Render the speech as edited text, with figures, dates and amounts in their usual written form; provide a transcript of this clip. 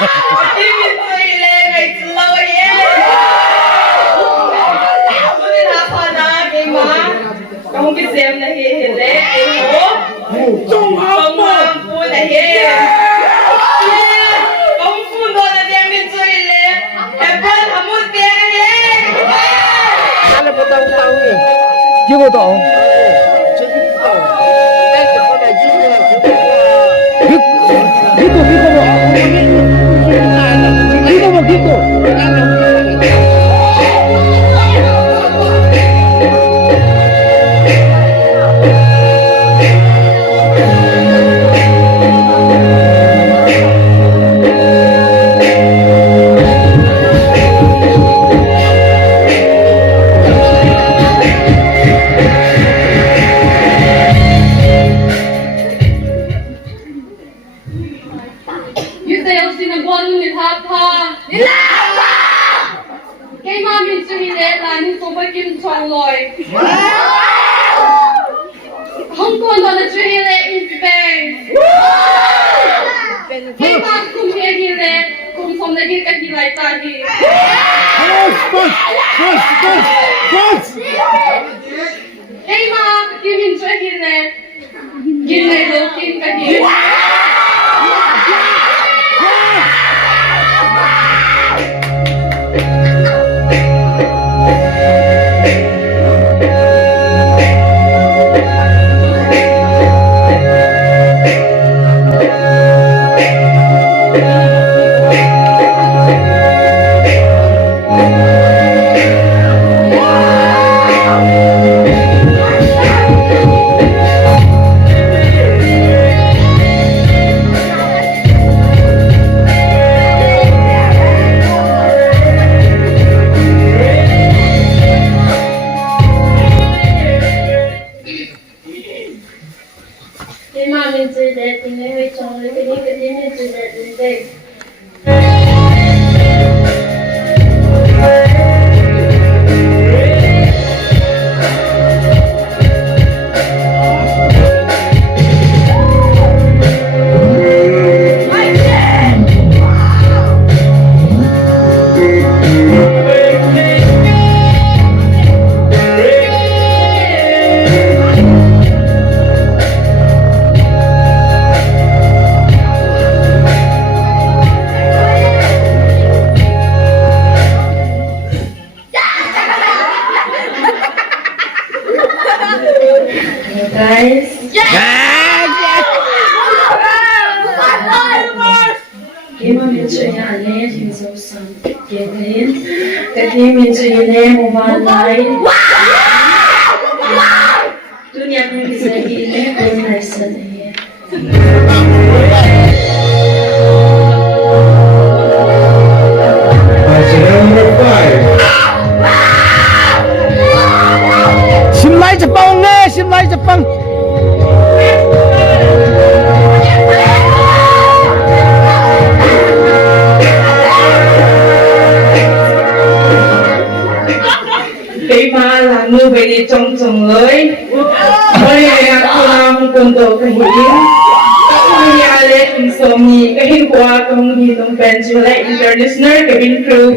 Ibig ko ilengay tulaw Muli na ako na, Ima. Kung kisem na hihili, ito. Pamampu na hihili. Kung puno na di amin so hili. Ebon, hamul kaya Alam mo taong eh. Jigo to. Gitu. Kay mami suhile ni soba kim chong loy. Hong Kong na suhile in Spain. Kay mam kum hile kum som na gil ka hilay tahi. Kay mam kim suhile gil na lo kim ka hil. Dunia को किसी ने कोई ऐसा नहीं है Simlay Jepang nè, Simlay Jepang. Kay malang mo beli chong chong loy. Muli ako lang kundo kahiin. Nangyari insomni kahin kuha kong hitong bench wala inter listener kabin crew.